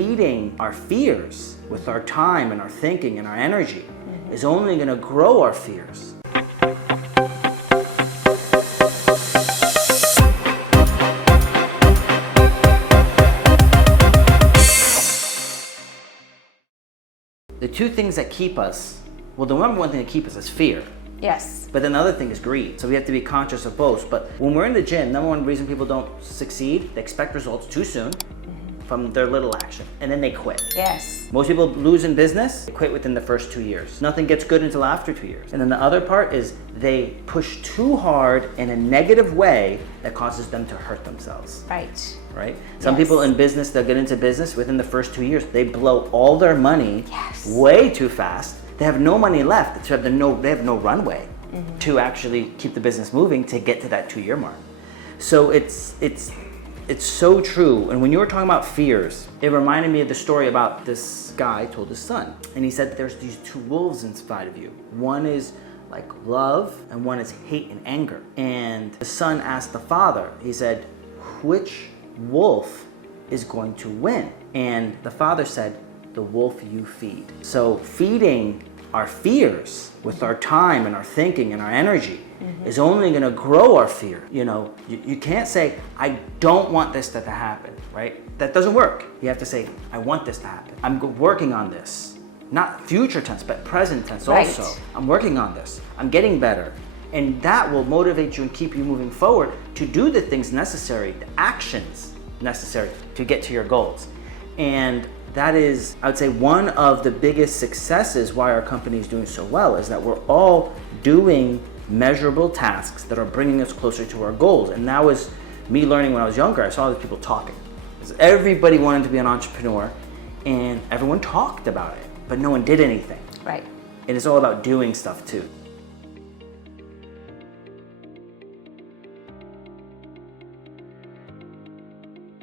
feeding our fears with our time and our thinking and our energy is only going to grow our fears. The two things that keep us, well, the number one thing that keeps us is fear. Yes. But then the other thing is greed. So we have to be conscious of both. But when we're in the gym, number one reason people don't succeed, they expect results too soon from their little action, and then they quit. Yes. Most people lose in business, they quit within the first 2 years. Nothing gets good until after 2 years. And then the other part is they push too hard in a negative way that causes them to hurt themselves. Right. Right? Some Yes. people in business, they'll get into business within the first 2 years. They blow all their money way too fast. They have no money left. They have no runway to actually keep the business moving to get to that 2-year mark. So it's so true. And when you were talking about fears, it reminded me of the story about this guy told his son. And he said there's these two wolves inside of you. One is like love and one is hate and anger. And the son asked the father, he said, which wolf is going to win? And the father said, the wolf you feed. So feeding our fears with our time and our thinking and our energy is only going to grow our fear. You know, you can't say, I don't want this to happen, right? That doesn't work. You have to say, I want this to happen. I'm working on this. Not future tense, but present tense also. I'm working on this. I'm getting better. And that will motivate you and keep you moving forward to do the things necessary, the actions necessary to get to your goals. And that is, I would say, one of the biggest successes why our company is doing so well is that we're all doing measurable tasks that are bringing us closer to our goals. And that was me learning when I was younger. I saw these people talking. Everybody wanted to be an entrepreneur and everyone talked about it, but no one did anything. Right. And it's all about doing stuff too.